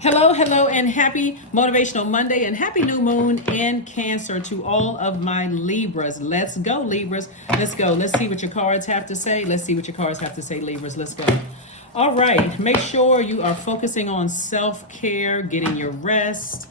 Hello, hello, and happy Motivational Monday and happy new moon in Cancer to all of my Libras. Let's go, Libras. Let's go. Let's see what your cards have to say. Let's see what your cards have to say, Libras. Let's go. All right. Make sure you are focusing on self-care, getting your rest,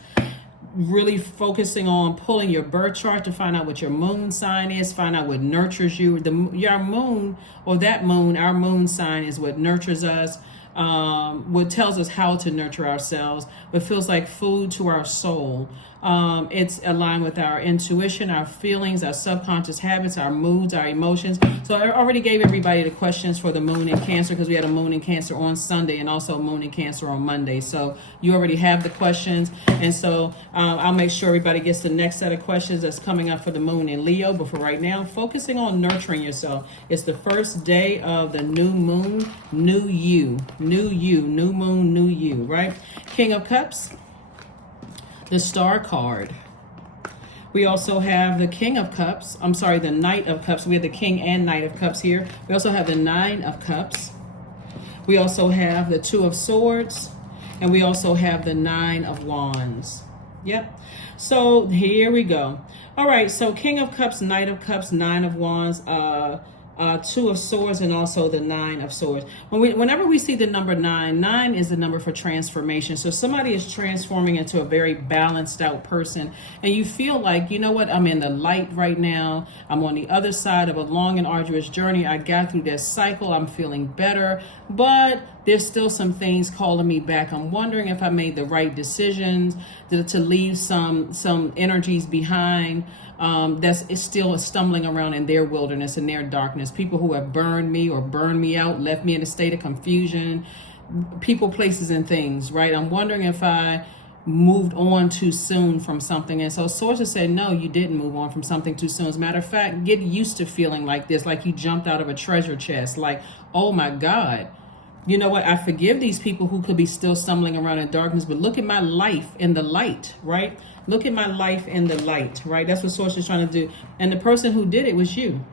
really focusing on pulling your birth chart to find out what your moon sign is, find out what nurtures you. Your moon, or that moon, our moon sign is what nurtures us. What tells us how to nurture ourselves, what feels like food to our soul. It's aligned with our intuition, our feelings, our subconscious habits, our moods, our emotions. So I already gave everybody the questions for the moon in Cancer because we had a moon in Cancer on Sunday and also a moon in Cancer on Monday. So you already have the questions. And so I'll make sure everybody gets the next set of questions that's coming up for the moon in Leo. But for right now, focusing on nurturing yourself. It's the first day of the new moon, new you, new moon, new you, right? King of Cups, the Star card. We also have the King of Cups. The Knight of Cups. We have the King and Knight of Cups here. We also have the Nine of Cups. We also have the Two of Swords. And we also have the Nine of Wands. Yep. So here we go. All right. So King of Cups, Knight of Cups, Nine of Wands, Two of Swords, and also the Nine of Swords. Whenever we see the number 9, 9 is the number for transformation. So somebody is transforming into a very balanced out person, and you feel like, you know what, I'm in the light right now. I'm on the other side of a long and arduous journey. I got through this cycle. I'm feeling better, but there's still some things calling me back. I'm wondering if I made the right decisions to leave some energies behind. That's still stumbling around in their wilderness, in their darkness. People who have burned me or burned me out, left me in a state of confusion. People, places, and things, right? I'm wondering if I moved on too soon from something. And so sources said, no, you didn't move on from something too soon. As a matter of fact, get used to feeling like this, like you jumped out of a treasure chest. Like, oh my God. You know what? I forgive these people who could be still stumbling around in darkness, but look at my life in the light, right? Look at my life in the light, right? That's what Source is trying to do. And the person who did it was you.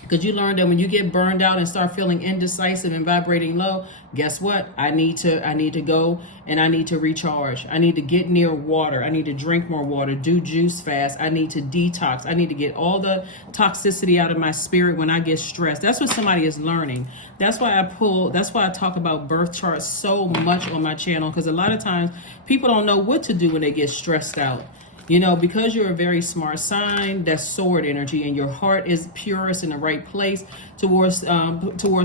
Because you learned that when you get burned out and start feeling indecisive and vibrating low, guess what? I need to go and I need to recharge. I need to get near water. I need to drink more water, do juice fast. I need to detox. I need to get all the toxicity out of my spirit when I get stressed. That's what somebody is learning. That's why I talk about birth charts so much on my channel, because a lot of times people don't know what to do when they get stressed out. You know, because you're a very smart sign, that's sword energy, and your heart is purest in the right place towards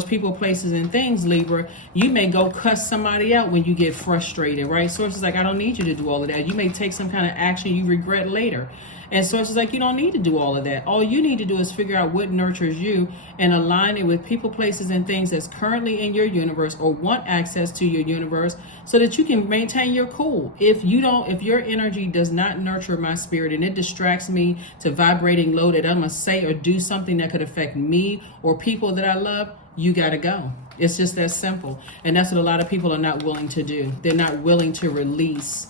people, places, and things, Libra. You may go cuss somebody out when you get frustrated, right? Source is like, I don't need you to do all of that. You may take some kind of action you regret later. And Source is like, you don't need to do all of that. All you need to do is figure out what nurtures you and align it with people, places, and things that's currently in your universe or want access to your universe, so that you can maintain your cool. If your energy does not nurture my spirit and it distracts me to vibrating low that I'm gonna say or do something that could affect me or people that I love, you gotta go. It's just that simple. And that's what a lot of people are not willing to do. They're not willing to release,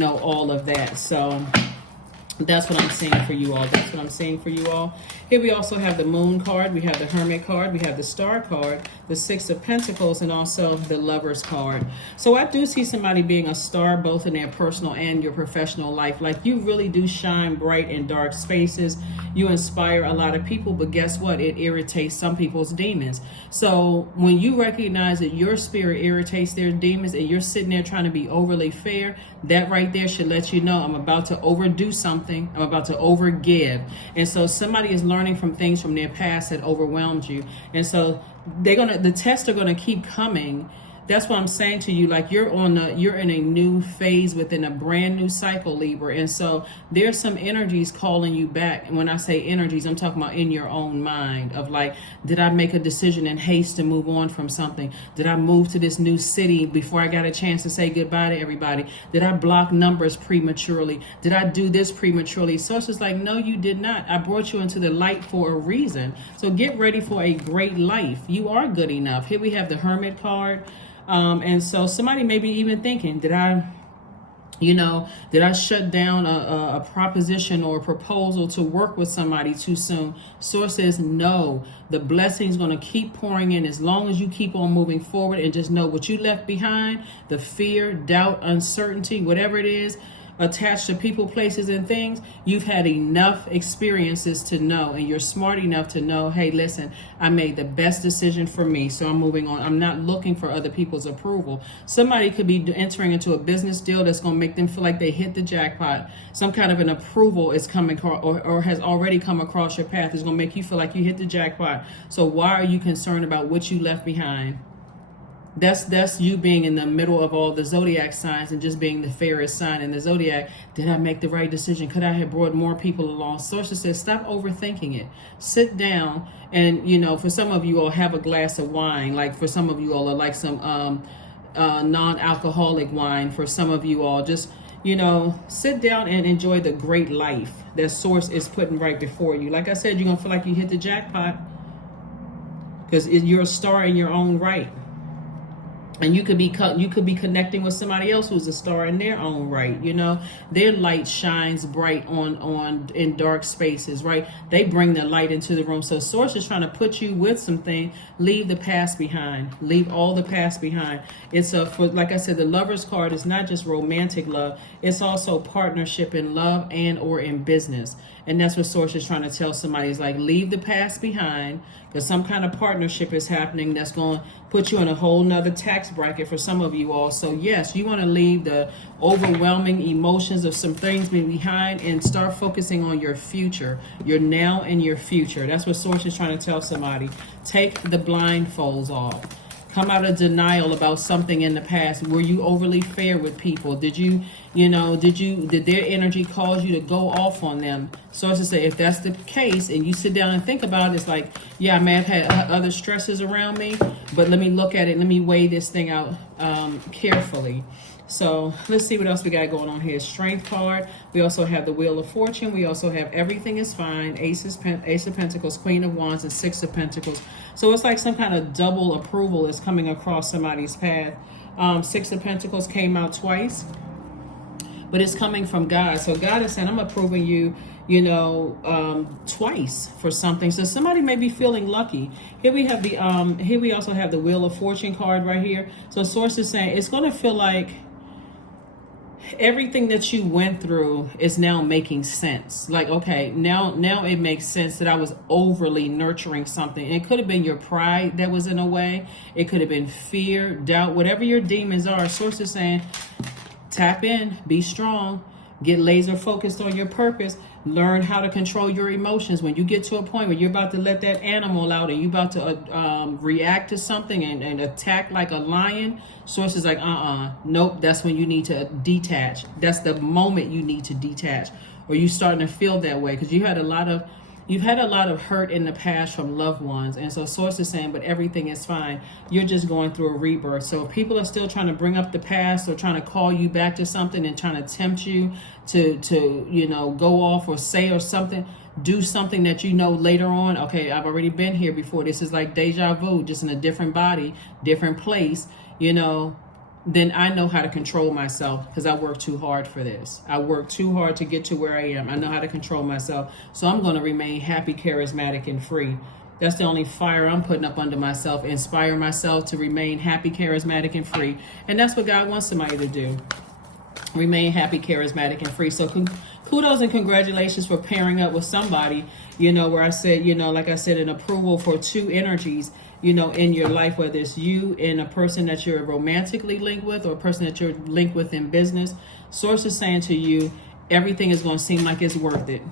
all of that. So that's what I'm saying for you all. That's what I'm saying for you all. Here we also have the Moon card. We have the Hermit card. We have the Star card, the Six of Pentacles, and also the Lovers card. So I do see somebody being a star both in their personal and your professional life. Like, you really do shine bright in dark spaces. You inspire a lot of people, but guess what? It irritates some people's demons. So when you recognize that your spirit irritates their demons and you're sitting there trying to be overly fair, that right there should let you know I'm about to overdo something. I'm about to overgive. And so somebody is learning from things from their past that overwhelmed you. And so the tests are gonna keep coming. That's what I'm saying to you. Like, you're in a new phase within a brand new cycle, Libra. And so there's some energies calling you back. And when I say energies, I'm talking about in your own mind of like, did I make a decision in haste to move on from something? Did I move to this new city before I got a chance to say goodbye to everybody? Did I block numbers prematurely? Did I do this prematurely? So it's just like, no, you did not. I brought you into the light for a reason. So get ready for a great life. You are good enough. Here we have the Hermit card. And so somebody may be even thinking, did I You know, did I shut down a proposition or a proposal to work with somebody too soon? Source says no. The blessing's going to keep pouring in as long as you keep on moving forward, and just know what you left behind, the fear, doubt, uncertainty, whatever it is, attached to people, places, and things, you've had enough experiences to know, and you're smart enough to know, hey, listen, I made the best decision for me, so I'm moving on. I'm not looking for other people's approval. Somebody could be entering into a business deal that's going to make them feel like they hit the jackpot. Some kind of an approval is coming or has already come across your path. It's going to make you feel like you hit the jackpot. So why are you concerned about what you left behind? That's you being in the middle of all the zodiac signs and just being the fairest sign in the zodiac. Did I make the right decision? Could I have brought more people along? Sources says stop overthinking it. Sit down and, you know, for some of you all, have a glass of wine. Like for some of you all, are like some non-alcoholic wine. For some of you all, just, you know, sit down and enjoy the great life that Source is putting right before you. Like I said, you're gonna feel like you hit the jackpot because you're a star in your own right. And you could be connecting with somebody else who's a star in their own right. You know, their light shines bright on in dark spaces, right? They bring the light into the room. So Source is trying to put you with something. Leave the past behind. Leave all the past behind. It's for, like I said, the Lover's card is not just romantic love. It's also partnership in love and or in business. And that's what Source is trying to tell somebody, is like, leave the past behind, because some kind of partnership is happening that's going to put you in a whole nother tax bracket for some of you all. So yes, you want to leave the overwhelming emotions of some things behind and start focusing on your future, your now and your future. That's what Source is trying to tell somebody. Take the blindfolds off. Come out of denial about something in the past. Were you overly fair with people? Did their energy cause you to go off on them? Sources say if that's the case and you sit down and think about it, it's like, yeah, I may have had other stresses around me, but let me look at it. Let me weigh this thing out carefully. So let's see what else we got going on here. Strength card. We also have the Wheel of Fortune. We also have Everything is Fine, Ace of Pentacles, Queen of Wands, and Six of Pentacles. So it's like some kind of double approval is coming across somebody's path. Six of Pentacles came out twice, but it's coming from God. So God is saying, I'm approving you, twice for something. So somebody may be feeling lucky. Here we have here we also have the Wheel of Fortune card right here. So Source is saying it's going to feel like everything that you went through is now making sense. Like, okay, now it makes sense that I was overly nurturing something. And it could have been your pride that was in a way. It could have been fear, doubt, whatever your demons are. Source is saying, tap in, be strong, get laser focused on your purpose, learn how to control your emotions. When you get to a point where you're about to let that animal out and you're about to react to something and attack like a lion, Source is like, nope, that's when you need to detach. That's the moment you need to detach. Or you starting to feel that way because you've had a lot of hurt in the past from loved ones. And so Source is saying, but everything is fine. You're just going through a rebirth. So if people are still trying to bring up the past or trying to call you back to something and trying to tempt you to go off or say or something, do something that later on, okay, I've already been here before. This is like deja vu, just in a different body, different place, then I know how to control myself because I worked too hard for this. I worked too hard to get to where I am. I know how to control myself. So I'm going to remain happy, charismatic, and free. That's the only fire I'm putting up under myself. Inspire myself to remain happy, charismatic, and free. And that's what God wants somebody to do. Remain happy, charismatic, and free. So kudos and congratulations for pairing up with somebody, where I said, like I said, an approval for two energies, in your life, whether it's you and a person that you're romantically linked with or a person that you're linked with in business. Source is saying to you, everything is going to seem like it's worth it.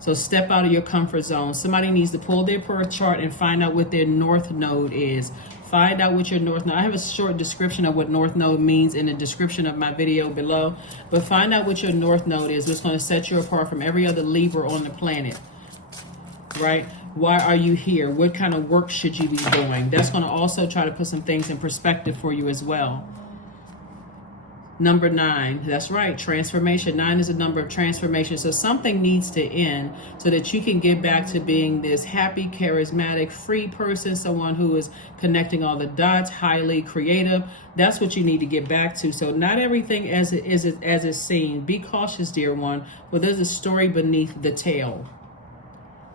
So step out of your comfort zone. Somebody needs to pull their birth chart and find out what their north node is. Find out what your north node. I have a short description of what north node means in the description of my video below. But find out what your north node is. What's going to set you apart from every other Libra on the planet. Right? Why are you here? What kind of work should you be doing? That's going to also try to put some things in perspective for you as well. Number 9, that's right, transformation. 9 is a number of transformation. So something needs to end so that you can get back to being this happy, charismatic, free person, someone who is connecting all the dots, highly creative. That's what you need to get back to. So not everything as it's seen. Be cautious, dear one, but there's a story beneath the tale.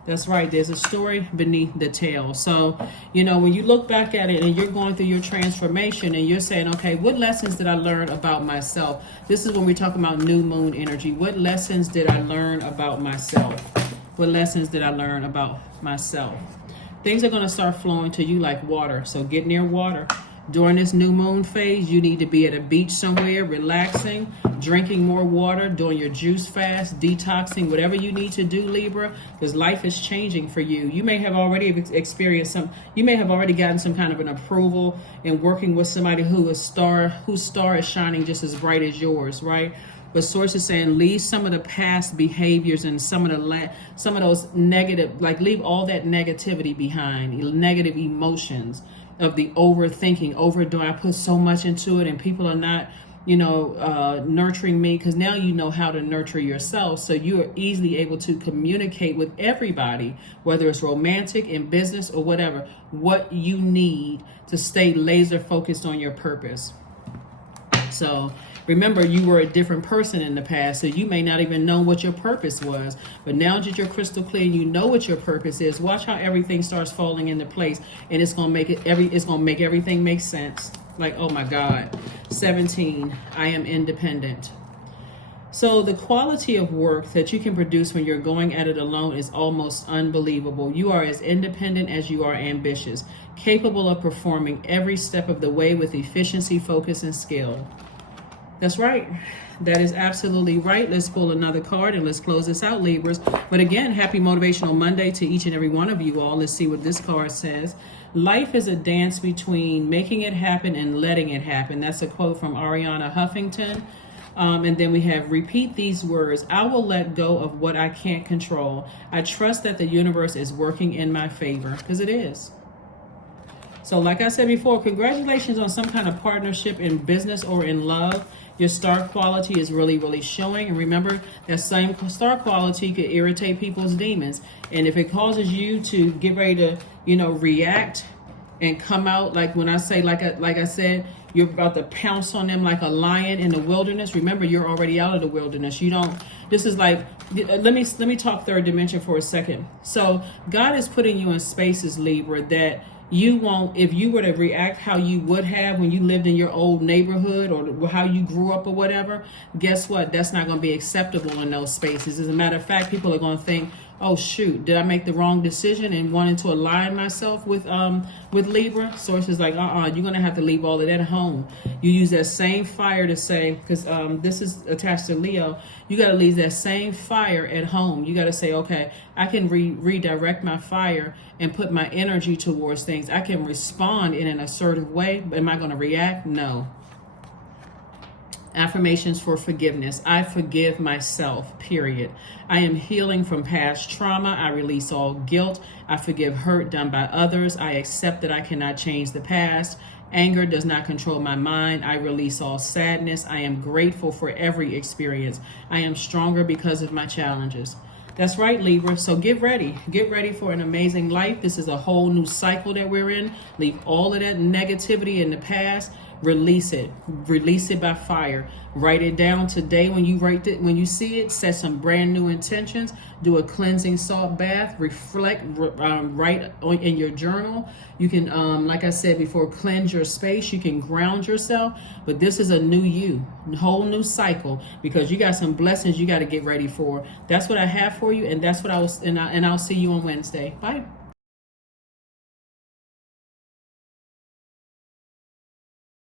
That's right. There's a story beneath the tale. So, when you look back at it and you're going through your transformation and you're saying, okay, what lessons did I learn about myself? This is when we're talking about new moon energy. What lessons did I learn about myself? What lessons did I learn about myself? Things are going to start flowing to you like water. So get near water. During this new moon phase, you need to be at a beach somewhere, relaxing, drinking more water, doing your juice fast, detoxing, whatever you need to do, Libra, because life is changing for you. You may have already experienced you may have already gotten some kind of an approval in working with somebody whose star is shining just as bright as yours, right? But Source is saying leave some of the past behaviors and some of those negative, like leave all that negativity behind, negative emotions of the overthinking, overdoing. I put so much into it and people are not, nurturing me, because now you know how to nurture yourself. So you are easily able to communicate with everybody, whether it's romantic, in business, or whatever, what you need to stay laser focused on your purpose. So remember, you were a different person in the past, so you may not even know what your purpose was. But now that you're crystal clear and you know what your purpose is, watch how everything starts falling into place, and it's gonna make everything make sense. Like, oh my God. 17, I am independent. So the quality of work that you can produce when you're going at it alone is almost unbelievable. You are as independent as you are ambitious, capable of performing every step of the way with efficiency, focus, and skill. That's right. That is absolutely right. Let's pull another card and let's close this out, Libras. But again, happy Motivational Monday to each and every one of you all. Let's see what this card says. Life is a dance between making it happen and letting it happen. That's a quote from Ariana Huffington. And then we have, repeat these words. I will let go of what I can't control. I trust that the universe is working in my favor, because it is. So like I said before, congratulations on some kind of partnership in business or in love. Your star quality is really, really showing. And remember, that same star quality could irritate people's demons. And if it causes you to get ready to, react and come out, like when I say, like I said, you're about to pounce on them like a lion in the wilderness. Remember, you're already out of the wilderness. This is like, let me talk third dimension for a second. So God is putting you in spaces, Libra, that you won't, if you were to react how you would have when you lived in your old neighborhood or how you grew up or whatever, guess what? That's not going to be acceptable in those spaces. As a matter of fact, people are going to think, oh shoot, did I make the wrong decision and wanted to align myself with Libra? Source is like, you're going to have to leave all of that at home. You use that same fire to say, because this is attached to Leo, you got to leave that same fire at home. You got to say, okay, I can redirect my fire and put my energy towards things. I can respond in an assertive way. But am I going to react? No. Affirmations for forgiveness. I forgive myself, period. I am healing from past trauma. I release all guilt. I forgive hurt done by others. I accept that I cannot change the past. Anger does not control my mind. I release all sadness. I am grateful for every experience. I am stronger because of my challenges. That's right, Libra. So get ready. Get ready for an amazing life. This is a whole new cycle that we're in. Leave all of that negativity in the past. Release it. Release it by fire. Write it down today. When you see it, set some brand new intentions. Do a cleansing salt bath. Reflect. Write in your journal. You can, like I said before, cleanse your space. You can ground yourself. But this is a new you, a whole new cycle, because you got some blessings you got to get ready for. That's what I have for you, and that's what I'll see you on Wednesday. Bye.